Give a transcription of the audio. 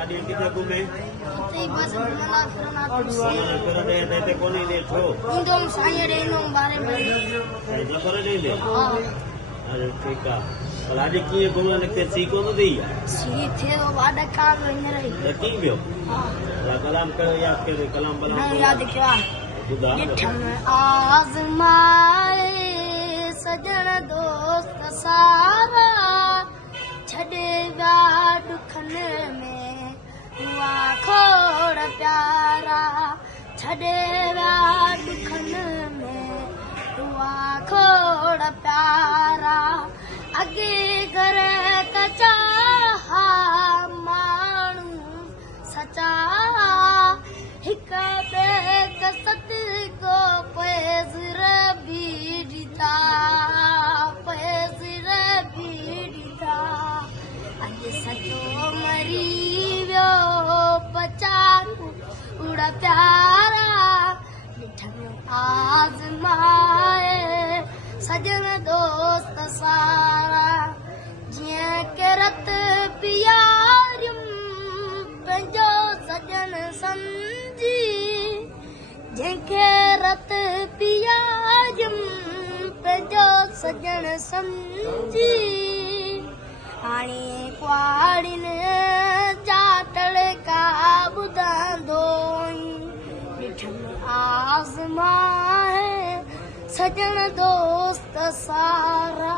ॾाढी किथे घुमे इते बस घुमंदा फिरंदा फिरंदे हिते कोन ईंदे छो ईंदुमि साईं ॾे ईंदुमि 12 बजे साईं ख़बर ॾींदे हा अरे ठीकु आहे भला अॼु कीअं घुमण निकिते सी कोन थी सी थे तो वादा का हींअर ई त कीअं वियो हा भला कलाम कयो यादि कयो कलाम न बलाम यादि कयो आहे ॿुधा ॾिठम आज़माए सजण दोस्त सारा छॾे विया ॾुखनि में हुआ खोड़ प्यारा छॾे विया ॾुखनि में हुआ खोड़ प्यारा अॻे घर त चाहा माण्हू सचा हिक ॿिए सदको पैज़र बि ॾींदा पैज़र बि ॾींदा अॼु सचो मरी वियो पचारू उड़ प्यारा ॾिठमि आज़माए सजन दोस्त सारा जीअं के रत पियारियुमि पंहिंजो सजन सम्झी जंहिंखे रत पियारियुमि पंहिंजो सजन सम्झी हाणे कुआड़ियुनि जा तड़का ॿुधंदो ॾिठमि आज़माए सजन दोस्त सारा